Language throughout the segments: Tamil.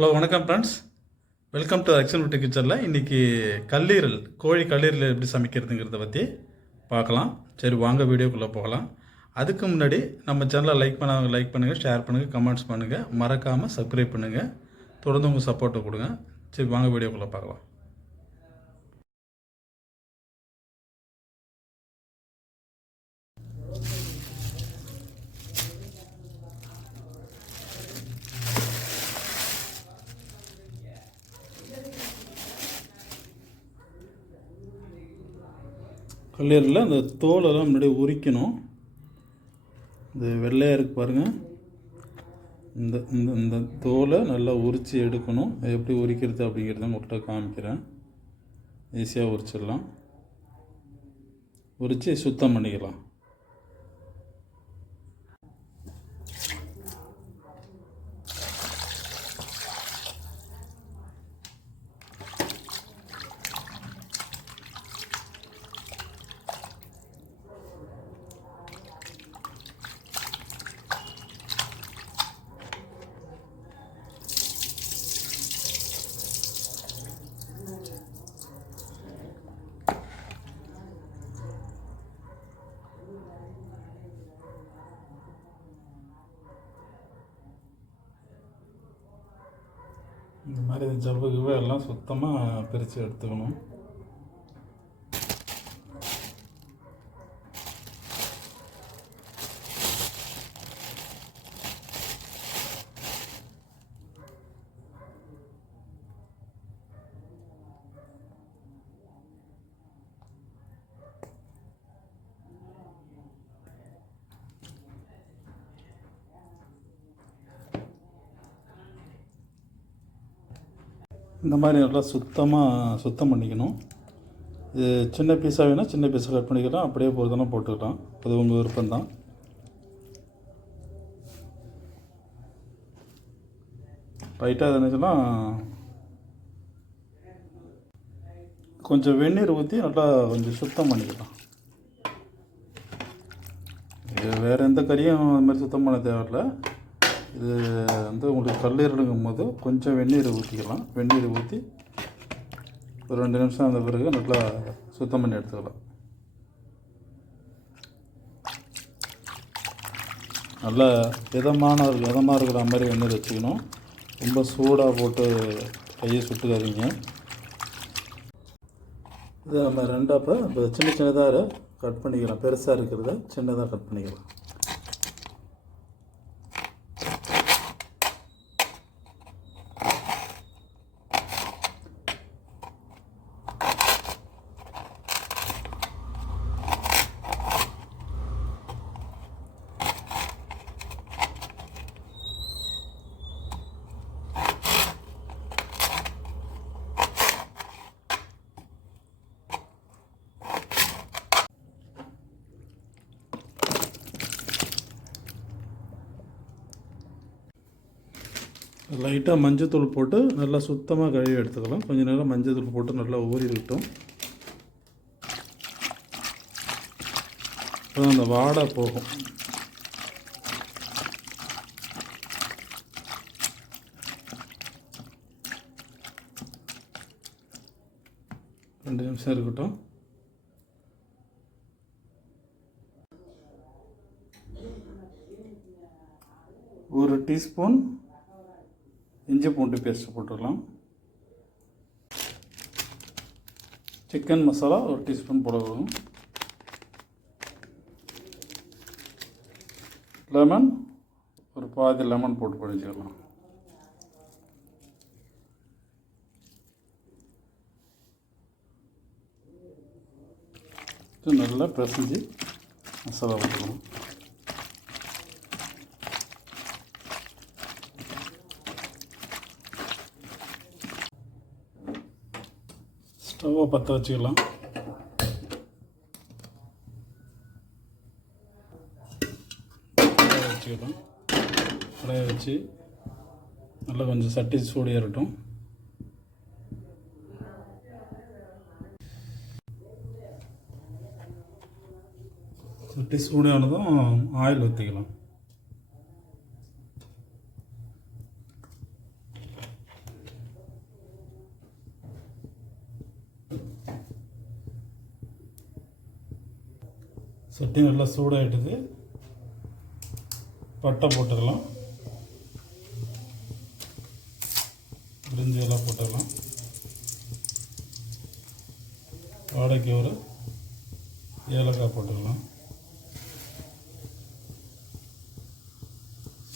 ஹலோ வணக்கம் ஃப்ரெண்ட்ஸ் வெல்கம் டு அக்ஷன் விட்டு கிச்சனில் இன்றைக்கி கல்லீரல் கோழி கல்லீரல் எப்படி சமைக்கிறதுங்கிறத பற்றி பார்க்கலாம். சரி வாங்க வீடியோக்குள்ளே போகலாம். அதுக்கு முன்னாடி நம்ம சேனலை லைக் பண்ணாங்க லைக் பண்ணுங்கள் ஷேர் பண்ணுங்கள் கமெண்ட்ஸ் பண்ணுங்கள் மறக்காமல் சப்ஸ்கிரைப் பண்ணுங்கள் தொடர்ந்து உங்கள் சப்போர்ட்டை கொடுங்க. சரி வாங்க வீடியோக்குள்ளே பார்க்கலாம். கல்லீரலில் அந்த தோலெல்லாம் முன்னாடி உரிக்கணும். இந்த வெள்ளையாக இருக்கு பாருங்கள் இந்த இந்த இந்த தோலை நல்லா உரித்து எடுக்கணும். எப்படி உரிக்கிறது அப்படிங்கிறத உங்கள்கிட்ட காமிக்கிறேன். ஈஸியாக உரிச்சிடலாம். உரித்து சுத்தம் பண்ணிக்கலாம் இந்த மாதிரி இந்த ஜவ்வு கிவ்வு எல்லாம் சுத்தமாக பிரித்து எடுத்துக்கணும். இந்த மாதிரி நல்லா சுத்தமாக சுத்தம் பண்ணிக்கணும். இது சின்ன பீஸாக வேணால் சின்ன பீஸாக கட் பண்ணிக்கலாம். அப்படியே போகிறதுனா போட்டுக்கலாம். அது உங்கள் விருப்பம்தான். ரைட்டாக இருந்துச்சுன்னா கொஞ்சம் வெந்நீர் ஊற்றி நல்லா கொஞ்சம் சுத்தம் பண்ணிக்கலாம். இது வேறு எந்த கறியும் அது மாதிரி சுத்தம் பண்ண தேவையில்லை. இது வந்து உங்களுக்கு கல்லீரலுங்கும் போது கொஞ்சம் வெந்நீர் ஊற்றிக்கலாம். வெந்நீர் ஊற்றி ஒரு ரெண்டு நிமிஷம் அந்த பிறகு நல்லா சுத்தம் பண்ணி எடுத்துக்கலாம். நல்லா இதமான இதமாக இருக்கிற மாதிரி வெந்நீர் வச்சுக்கணும். ரொம்ப சூடாக போட்டு கையை சுட்டுக்காதீங்க. இதை நம்ம ரெண்டாப்போ இப்போ சின்ன சின்னதாக கட் பண்ணிக்கலாம். பெருசாக இருக்கிறத சின்னதாக கட் பண்ணிக்கலாம். லைட்டாக மஞ்சத்தூள் போட்டு நல்லா சுத்தமாக கழுவி எடுத்துக்கலாம். கொஞ்சம் நேரம் மஞ்சத்தூள் போட்டு நல்லா ஊறி விட்டோம் அந்த வாடை போகும். ரெண்டு நிமிஷம் இருக்கட்டும். ஒரு டீஸ்பூன் இஞ்சி பூண்டு பேஸ்ட்டு போட்டுடலாம். சிக்கன் மசாலா ஒரு டீஸ்பூன் போடணும் லெமன் ஒரு பாதி லெமன் போட்டு பொழிச்சிக்கலாம் நல்லா பிசைஞ்சு மசாலா போட்டுக்கணும் ஸ்டவ்வை பற்ற வச்சுக்கலாம். வச்சுக்கலாம். கடையை வச்சு நல்லா கொஞ்சம் சட்டி சூடு ஏறட்டும். சட்டி சூடானதும் ஆயில் ஊற்றிக்கலாம் சட்டி நல்லா சூடாகிட்டுது பட்டை போட்டுக்கலாம் பிரிஞ்சி எல்லாம் போட்டுக்கலாம் வாடகைக்கு ஒரு ஏலக்காய் போட்டுக்கலாம்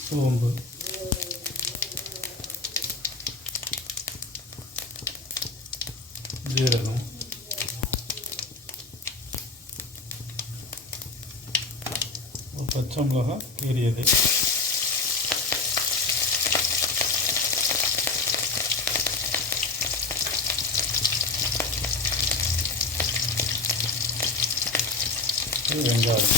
சோம்பு. ஜீரகம் ஒரு பச்சை மிளகாய் கீரியது வெங்காயம்.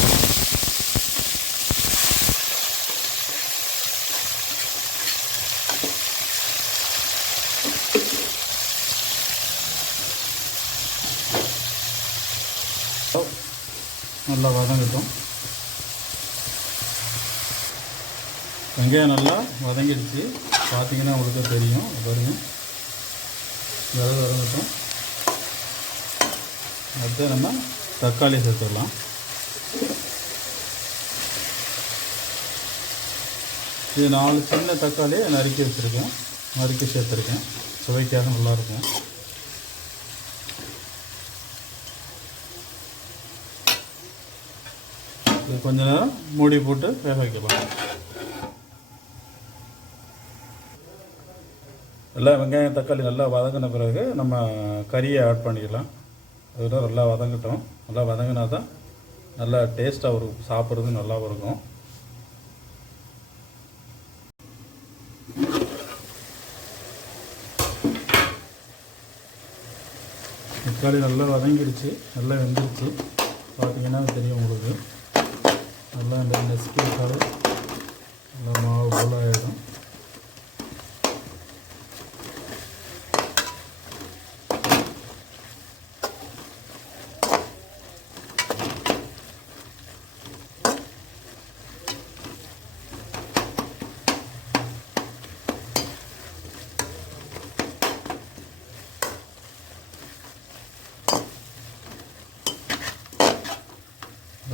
நல்லா வதங்கட்டும். வெங்காயம் நல்லா வதங்கிடுச்சு. பார்த்தீங்கன்னா உங்களுக்கு தெரியும். இங்க பாருங்க. நல்லா வதங்கட்டும். அடுத்து நம்ம தக்காளி சேர்த்துடலாம். இது நாலு சின்ன தக்காளி நறுக்கி வச்சுருக்கேன். நறுக்கி சேர்த்துருக்கேன். சுவைக்காக நல்லாயிருக்கும். இது கொஞ்ச நேரம் மூடி போட்டு வேக வைக்கலாம். எல்லாம் வெங்காயம் தக்காளி நல்லா வதங்கின பிறகு நம்ம கறியை ஆட் பண்ணிக்கலாம். அதில் நல்லா வதங்கட்டும். நல்லா வதங்கினா தான் நல்லா டேஸ்ட்டாக இருக்கும் சாப்பிட்றது நல்லா இருக்கும். தக்காளி நல்லா வதங்கிடுச்சு நல்லா வெந்துருச்சு. பார்த்தீங்கன்னா தெரியும் உங்களுக்கு. நல்லா இந்த நெசுக்கி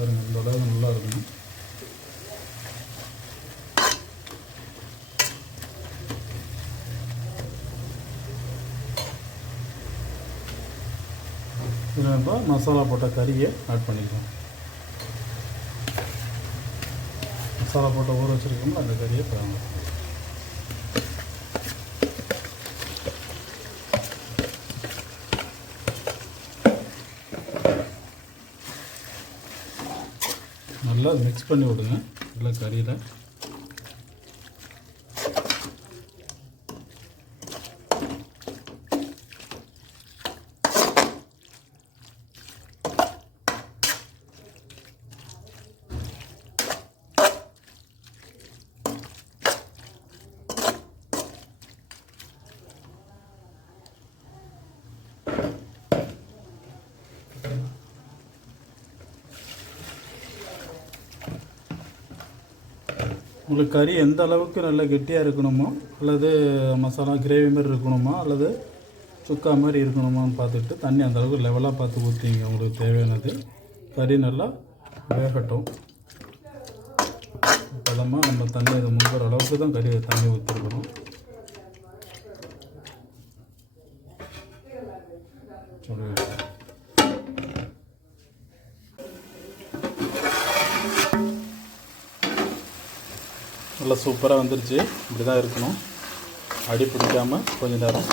பாருங்கள் இந்த அளவு நல்லா இருக்கணும். இதில் இப்போ மசாலா போட்ட கறியை ஆட் பண்ணிக்கலாம். மசாலா போட்ட ஊற வச்சுருக்கோம்ல அந்த கறியை போடாங்க நல்லா மிக்ஸ் பண்ணி விடுங்க. நல்லா கறியில். உங்களுக்கு கறி எந்த அளவுக்கு நல்லா கெட்டியாக இருக்கணுமோ அல்லது மசாலா கிரேவி மாதிரி இருக்கணுமா அல்லது சுக்கா மாதிரி இருக்கணுமான்னு பார்த்துட்டு தண்ணி அந்தளவுக்கு லெவலாக பார்த்து ஊற்றிங்க உங்களுக்கு தேவையானது. கறி நல்லா வேகட்டும். பதமாக நம்ம தண்ணி அதை முங்குற அளவுக்கு தான் கறி தண்ணி ஊற்றிருக்கணும் சொல்லுங்கள் நல்லா சூப்பராக வந்துருச்சு. இப்படி தான் இருக்கணும். அடி பிடிக்காமல் கொஞ்சம் நேரம்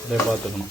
அப்படியே பார்த்துக்கணும்.